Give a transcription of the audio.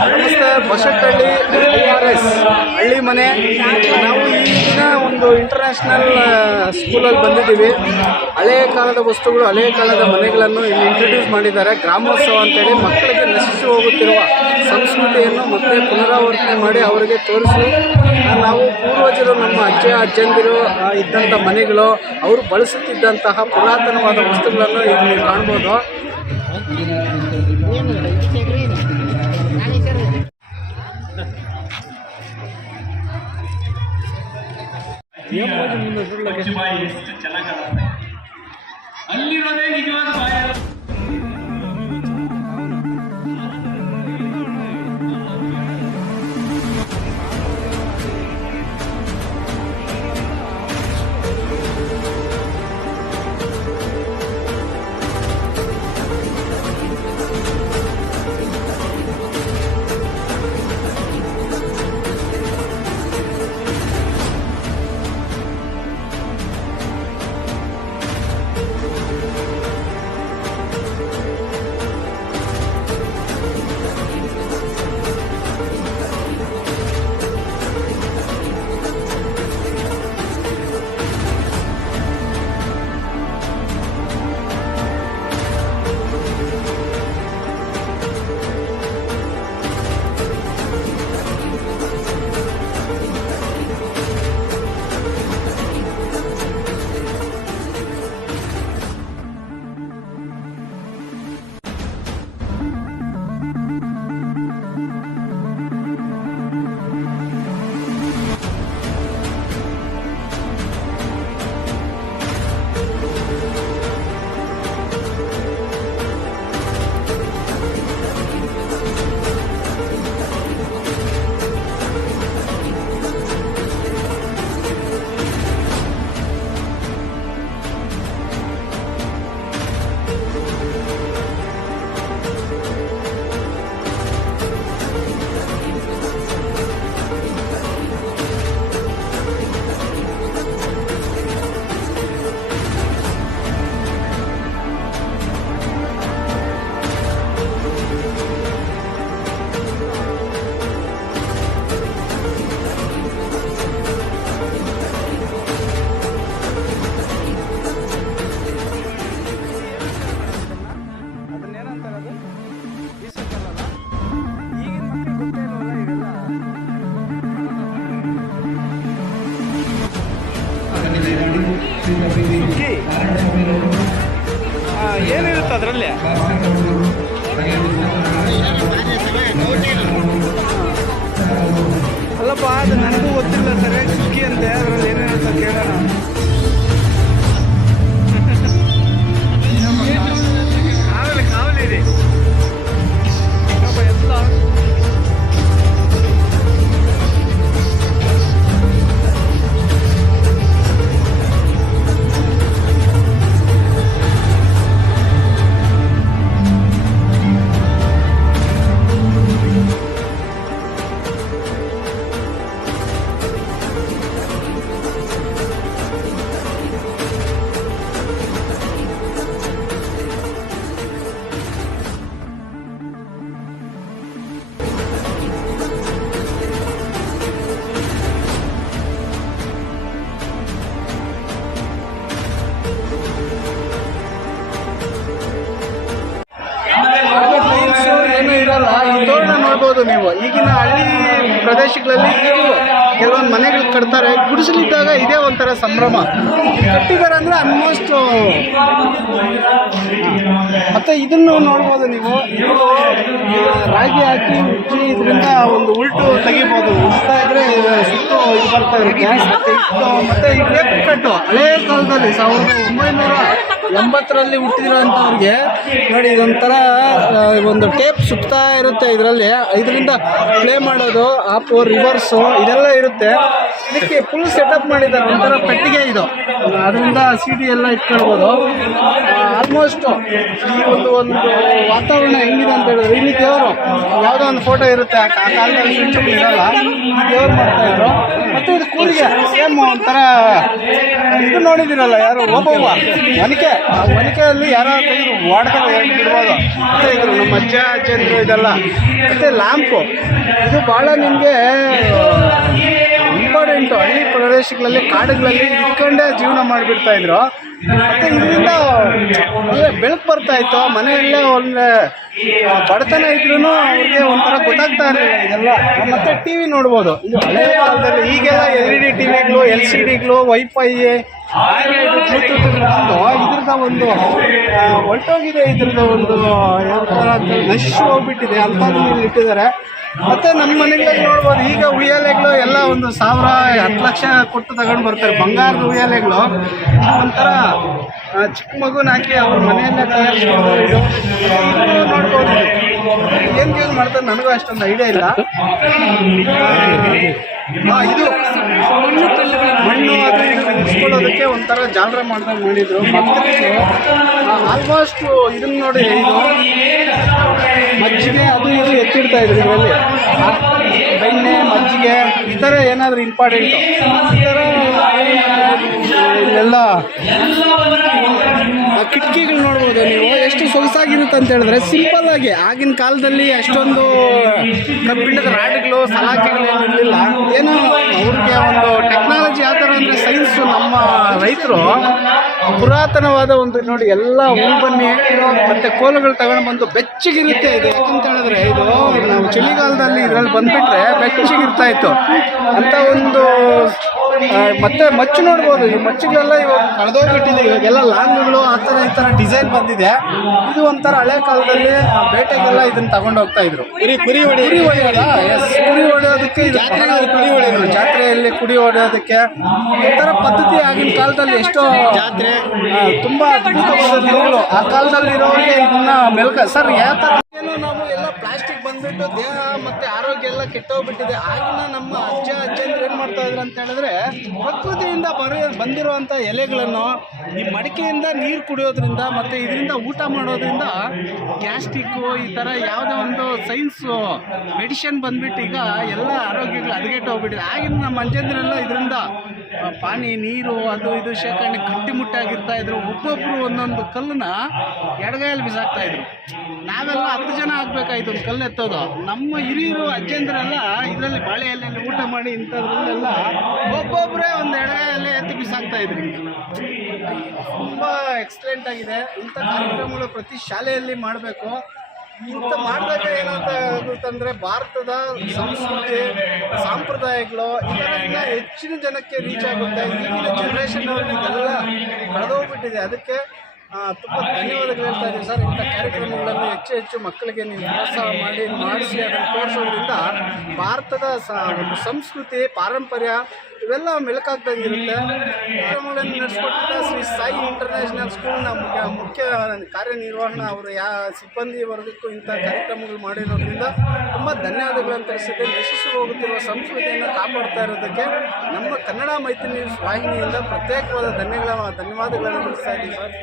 ನಮಸ್ತೆ. ಬಸಟ್ಟಹಳ್ಳಿ IRS ಹಳ್ಳಿ ಮನೆ. ನಾವು ಈ ದಿನ ಒಂದು ಇಂಟರ್ನ್ಯಾಷನಲ್ ಸ್ಕೂಲಲ್ಲಿ ಬಂದಿದ್ದೀವಿ. ಹಳೆಯ ಕಾಲದ ವಸ್ತುಗಳು, ಹಳೆಯ ಕಾಲದ ಮನೆಗಳನ್ನು ಇಲ್ಲಿ ಇಂಟ್ರೊಡ್ಯೂಸ್ ಮಾಡಿದ್ದಾರೆ. ಗ್ರಾಮೋತ್ಸವ ಅಂತೇಳಿ ಮಕ್ಕಳಿಗೆ ನಶಿಸಿ ಹೋಗುತ್ತಿರುವ ಸಂಸ್ಕೃತಿಯನ್ನು ಮತ್ತೆ ಪುನರಾವರ್ತನೆ ಮಾಡಿ ಅವರಿಗೆ ತೋರಿಸಿ, ನಾವು ಪೂರ್ವಜರು, ನಮ್ಮ ಅಜ್ಜಂದಿರು ಇದ್ದಂಥ ಮನೆಗಳು, ಅವರು ಬಳಸುತ್ತಿದ್ದಂತಹ ಪುರಾತನವಾದ ವಸ್ತುಗಳನ್ನು ಇಲ್ಲಿ ನೀವು ಕಾಣ್ಬೋದು. ಅಲ್ಲಿರೋದೇ ನಿಜವಾದ ಏನಿರುತ್ತೆ ಅದರಲ್ಲಿ? ಅಲ್ಲಪ್ಪ, ಅದು ನನಗೂ ಗೊತ್ತಿಲ್ಲ ಸರಿಯಾಗಿ. ಸುಗ್ಗಿ ಅಂತೆ, ಅದರಲ್ಲಿ ಏನಿರುತ್ತೆ ಕೇಳೋಣ. ಕಾವಲಿರಿ ಎಲ್ಲ ನೋಡ್ಬೋದು ನೀವು. ಈಗಿನ ಹಳ್ಳಿ ಪ್ರದೇಶಗಳಲ್ಲಿ ಕೆಲವೊಂದು ಮನೆಗಳು ಕಟ್ತಾರೆ. ಗುಡಿಸಲಿದ್ದಾಗ ಇದೇ ಒಂಥರ ಸಂಭ್ರಮ. ಕಟ್ಟಿದ್ದಾರೆ ಅಂದರೆ ಆಲ್ಮೋಸ್ಟ್. ಮತ್ತು ಇದನ್ನು ನೋಡ್ಬೋದು ನೀವು. ರಾಗಿ ಹಾಕಿ ಉಜ್ಜಿ ಇದರಿಂದ ಒಂದು ಉಲ್ಟು ತೆಗಿಬೋದು. ಉಜ್ತಾ ಇದ್ರೆ ಸುತ್ತು ಇದು ಬರ್ತಾ ಇರುತ್ತೆ. ಮತ್ತು ಈ ಟೇಪ್ ಕಟ್ಟು ಹಳೇ ಕಾಲದಲ್ಲಿ 1980ರಲ್ಲಿ ಹುಟ್ಟಿರೋಂಥವ್ರಿಗೆ ನೋಡಿ, ಇದೊಂಥರ ಒಂದು ಟೇಪ್ ಸುತ್ತಾ ಇರುತ್ತೆ. ಇದರಿಂದ ಪ್ಲೇ ಮಾಡೋದು, ಆಪು, ರಿವರ್ಸು ಇದೆಲ್ಲ ಇರುತ್ತೆ. ಇದಕ್ಕೆ ಫುಲ್ ಸೆಟಪ್ ಮಾಡಿದ್ದಾರೆ. ಒಂಥರ ಪೆಟ್ಟಿಗೆ ಇದು. ಅದರಿಂದ CD ಎಲ್ಲ ಇಟ್ಕೊಳ್ಬೋದು. ಆಲ್ಮೋಸ್ಟು ಈ ಒಂದು ವಾತಾವರಣ ಹೆಂಗಿದೆ ಅಂತ ಹೇಳಿದ್ರೆ, ಇಲ್ಲಿ ದೇವರು ಯಾವುದೋ ಒಂದು ಫೋಟೋ ಇರುತ್ತೆ. ಆ ಕಾಲದಲ್ಲಿ ಸ್ವಿಚ್ ಇರಲ್ಲ, ದೇವ್ರು ಮಾಡ್ತಾಯಿದ್ರು. ಮತ್ತು ಇದು ಕೂರಿಗೆ ಸೇಮ್ ಒಂಥರ ಇದು ನೋಡಿದ್ದೀರಲ್ಲ, ಯಾರು ಒಬ್ಬ ಒನಕೆ ಒನಕೆಯಲ್ಲಿ ಯಾರೋ ತೆಗೆದು ವಾಡ್ತಾರೆ ಬಿಡ್ಬೋದು ಅಂತ ಇದ್ರು ನಮ್ಮ ಅಜ್ಜಂದ್ರು ಇದೆಲ್ಲ. ಮತ್ತು ಲ್ಯಾಂಪು ಇದು ಭಾಳ ನಿಮಗೆ ಇಂಪಾರ್ಟೆಂಟು. ಹಳ್ಳಿ ಪ್ರದೇಶಗಳಲ್ಲಿ ಕಾಡುಗಳಲ್ಲಿ ಇಟ್ಕೊಂಡೇ ಜೀವನ ಮಾಡಿಬಿಡ್ತಾಯಿದ್ರು. ಮತ್ತು ಇದರಿಂದ ಒಳ್ಳೆ ಬೆಳಕು ಬರ್ತಾಯಿತ್ತು. ಮನೆಯಲ್ಲೇ ಒಳ್ಳೆ ಬಡತನ ಇದ್ರೂ ಅವ್ರಿಗೆ ಒಂಥರ ಗೊತ್ತಾಗ್ತಾ ಇರಲಿಲ್ಲ ಇದೆಲ್ಲ. ಮತ್ತು ಟಿ ವಿ ನೋಡ್ಬೋದು. ಇದು ಹಳೆ ಕಾಲದಲ್ಲಿ ಈಗೆಲ್ಲ LED ಟಿವಿಗಳು, LCDಗಳು, ವೈಫೈ, ಬ್ಲೂಟೂತ್ ಇದ್ರದ ಒಂದು ಹೊರಟೋಗಿದೆ. ಇದ್ರದ್ದು ಒಂದು ಯಾವ ಥರ ಅಂತ ನಶಿಸಿ ಹೋಗ್ಬಿಟ್ಟಿದೆ ಅಂಥದ್ದು ಇಟ್ಟಿದ್ದಾರೆ. ಮತ್ತು ನಮ್ಮ ಮನೆಗಳಲ್ಲಿ ನೋಡ್ಬೋದು ಈಗ ಉಯ್ಯಾಲೆಗಳು ಎಲ್ಲ 1,000 10 ಲಕ್ಷ ಕೊಟ್ಟು ತಗೊಂಡು ಬರ್ತಾರೆ. ಬಂಗಾರದ ಉಯ್ಯಾಲೆಗಳು ಒಂಥರ ಚಿಕ್ಕ ಮಗುನ ಹಾಕಿ ಅವ್ರ ಮನೆಯಲ್ಲೇ ತಯಾರಿಸ್ಬೋದು. ಇದು ನೋಡ್ಬೋದು. ಏನು ಯೂಸ್ ಮಾಡ್ತಾರೆ ನನಗೂ ಅಷ್ಟೊಂದು ಐಡಿಯಾ ಇಲ್ಲ. ಇದು ಮಣ್ಣು ಅದು ಇದು ನಿಲ್ಸ್ಕೊಳ್ಳೋದಕ್ಕೆ ಒಂಥರ ಜಾಲರ ಮಾಡ್ದಂಗೆ ಮಾಡಿದ್ರು. ಆಲ್ಮೋಸ್ಟ್ ಇದನ್ನ ನೋಡಿ, ಇದು ಮಜ್ಜಿಗೆ ಅದು ಇದು ಎತ್ತಿಡ್ತಾ ಇದ್ರು ಇದರಲ್ಲಿ. ಬೆಣ್ಣೆ, ಮಜ್ಜಿಗೆ ಈ ಥರ ಏನಾದರೂ ಇಂಪಾರ್ಟೆಂಟು ಈ ಥರ ಇಲ್ಲೆಲ್ಲ ಕಿಟಕಿಗಳು ನೋಡ್ಬೋದು ನೀವು. ಎಷ್ಟು ಸೊಗಸಾಗಿರುತ್ತೆ ಅಂತ ಹೇಳಿದ್ರೆ ಸಿಂಪಲ್ ಆಗಿ. ಆಗಿನ ಕಾಲದಲ್ಲಿ ಅಷ್ಟೊಂದು ಕಬ್ಬಿಣದ ರಾಡ್ಗಳು, ಸಲಾಕೆಗಳು ಏನಿರಲಿಲ್ಲ. ಏನೋ ಅವ್ರಿಗೆ ಒಂದು ಟೆಕ್ನಾಲಜಿ ಯಾವ ಥರ ಅಂದರೆ ಸೈನ್ಸು. ನಮ್ಮ ರೈತರು ಪುರಾತನವಾದ ಒಂದು ನೋಡಿ ಎಲ್ಲ ಬನ್ನಿ ಮತ್ತು ಕೋಲುಗಳು ತಗೊಂಡು ಬಂದು ಬೆಚ್ಚಗಿರುತ್ತೆ. ಇದು ಯಾಕಂತ ಹೇಳಿದ್ರೆ ಇದು ನಾವು ಚಳಿಗಾಲದಲ್ಲಿ ಇದರಲ್ಲಿ ಬಂದುಬಿಟ್ರೆ ಬೆಚ್ಚಗಿರ್ತಾ ಇತ್ತು ಅಂತ ಒಂದು. ಮತ್ತು ಮಚ್ಚು ನೋಡ್ಬೋದು. ಈ ಮಚ್ಚುಗಳೆಲ್ಲ ಇವಾಗ ಕಳೆದೋಗ್ಬಿಟ್ಟಿದೆ. ಇವಾಗೆಲ್ಲ ಲಾಂಗ್ಗಳು ಆ ಥರ ಈ ಥರ ಡಿಸೈನ್ ಬಂದಿದೆ. ಇದು ಒಂಥರ ಹಳೆ ಕಾಲದಲ್ಲಿ ಬೇಟೆಗೆಲ್ಲ ಇದನ್ನು ತಗೊಂಡು ಹೋಗ್ತಾ ಇದ್ರು. ಕುರಿ ಹೊಡೆಯೋದ ಕುರಿ ಹೊಡೆಯೋದಕ್ಕೆ ಕುರಿ ಹೊಡೆಯೋದು ಜಾತ್ರೆಯಲ್ಲಿ ಕುರಿ ಹೊಡೆಯೋದಕ್ಕೆ ಒಂಥರ ಪದ್ಧತಿ. ಆಗಿನ ಕಾಲದಲ್ಲಿ ಎಷ್ಟೋ ಜಾತ್ರೆ ತುಂಬ ಅದ್ಭುತವಾದ ದಿನಗಳು. ಆ ಕಾಲದಲ್ಲಿ ಇರೋರಿಗೆ ಇದನ್ನ ಮೆಲ್ಕ ಸರ್ ಯಾವ ಥರ ಏನು ನಾವು ಎಲ್ಲ ಪ್ಲಾಸ್ಟಿಕ್ ಬಂದ್ಬಿಟ್ಟು ದೇಹ ಮತ್ತು ಆರೋಗ್ಯ ಎಲ್ಲ ಕೆಟ್ಟೋಗ್ಬಿಟ್ಟಿದೆ. ಆಗಿನ ನಮ್ಮ ಅಜ್ಜಂದ್ರು ಏನು ಮಾಡ್ತಾ ಇದ್ರು ಅಂತ ಹೇಳಿದ್ರೆ ಪ್ರಕೃತಿಯಿಂದ ಬಂದಿರುವಂಥ ಎಲೆಗಳನ್ನು ಈ ಮಡಿಕೆಯಿಂದ ನೀರು ಕುಡಿಯೋದ್ರಿಂದ ಮತ್ತು ಇದರಿಂದ ಊಟ ಮಾಡೋದ್ರಿಂದ ಗ್ಯಾಸ್ಟ್ರಿಕ್ಕು ಈ ಥರ ಯಾವುದೇ ಒಂದು ಸೈನ್ಸು ಮೆಡಿಷನ್ ಬಂದ್ಬಿಟ್ಟು ಈಗ ಎಲ್ಲ ಆರೋಗ್ಯಗಳು ಹದಗೆಟ್ಟು ಹೋಗ್ಬಿಟ್ಟಿದೆ. ಆಗಿನ ನಮ್ಮ ಅಜ್ಜಂದ್ರೆಲ್ಲ ಇದರಿಂದ ಪಾನಿ, ನೀರು ಅದು ಇದು ಶೇಖರಣೆ ಗಟ್ಟಿಮುಟ್ಟಾಗಿರ್ತಾಯಿದ್ರು. ಒಬ್ಬೊಬ್ಬರು ಒಂದೊಂದು ಕಲ್ಲನ್ನ ಎಡಗೈಯಲ್ಲಿ ಬಿಸಾಕ್ತಾಯಿದ್ರು. ನಾವೆಲ್ಲ 10 ಜನ ಆಗಬೇಕಾಯ್ತು ಒಂದು ಕಲ್ಲು ಎತ್ತೋದು. ನಮ್ಮ ಹಿರಿಯರು ಅಜ್ಜಂದ್ರೆಲ್ಲ ಇದರಲ್ಲಿ ಬಾಳೆ ಎಲೆಯಲ್ಲಿ ಊಟ ಮಾಡಿ ಇಂಥದ್ರಲ್ಲೆಲ್ಲ ಒಬ್ಬೊಬ್ಬರೇ ಒಂದು ಎಡಗೈಯಲ್ಲಿ ಎತ್ತಿ ಬಿಸಾಕ್ತಾಯಿದ್ರು. ತುಂಬ ಎಕ್ಸಲೆಂಟ್ ಆಗಿದೆ. ಇಂಥ ಕಾರ್ಯಕ್ರಮಗಳು ಪ್ರತಿ ಶಾಲೆಯಲ್ಲಿ ಮಾಡಬೇಕು. ಇಂಥ ಮಾಡಿದಾಗ ಏನಂತ ಆಗುತ್ತಂದರೆ ಭಾರತದ ಸಂಸ್ಕೃತಿ, ಸಂಪ್ರದಾಯಗಳು ಇದರಿಂದ ಹೆಚ್ಚಿನ ಜನಕ್ಕೆ ರೀಚ್ ಆಗುತ್ತೆ. ಈಗಿನ ಜನ್ರೇಷನ್ ಅವ್ರಿಗೆ ಇದೆಲ್ಲ ಕಳೆದೋಗ್ಬಿಟ್ಟಿದೆ. ಅದಕ್ಕೆ ತುಂಬ ಧನ್ಯವಾದಗಳು ಹೇಳ್ತಾ ಇದ್ದೀವಿ ಸರ್. ಇಂಥ ಕಾರ್ಯಕ್ರಮಗಳನ್ನು ಹೆಚ್ಚು ಮಕ್ಕಳಿಗೆ ನೀವು ಪ್ರೋತ್ಸಾಹ ಮಾಡಿಸಿ ಅದನ್ನು ತೋರಿಸೋದ್ರಿಂದ ಭಾರತದ ಒಂದು ಸಂಸ್ಕೃತಿ, ಪಾರಂಪರ್ಯ ಇವೆಲ್ಲ ಮೆಲುಕಾಗ್ದಂಗಿರುತ್ತೆ. ಕಾರ್ಯಕ್ರಮಗಳನ್ನು ನಡೆಸ್ಕೊಟ್ಟಿದ್ದ ಶ್ರೀ ಸಾಯಿ ಇಂಟರ್ನ್ಯಾಷನಲ್ ಸ್ಕೂಲ್ನ ಮುಖ್ಯ ಕಾರ್ಯನಿರ್ವಹಣಾ ಅವರು ಸಿಬ್ಬಂದಿ ವರ್ಗಕ್ಕೂ ಇಂಥ ಕಾರ್ಯಕ್ರಮಗಳು ಮಾಡಿರೋದ್ರಿಂದ ತುಂಬ ಧನ್ಯವಾದಗಳನ್ನು ತಿಳಿಸಿದೆ. ನಶಿಸಿ ಹೋಗುತ್ತಿರುವ ಸಂಸ್ಕೃತಿಯನ್ನು ಕಾಪಾಡ್ತಾ ಇರೋದಕ್ಕೆ ನಮ್ಮ ಕನ್ನಡ ಮೈತ್ರಿ ನ್ಯೂಸ್ ವಾಹಿನಿಯಿಂದ ಪ್ರತ್ಯೇಕವಾದ ಧನ್ಯವಾದಗಳನ್ನು ತಿಳಿಸ್ತಾ ಇದ್ದೀವಿ ಸರ್.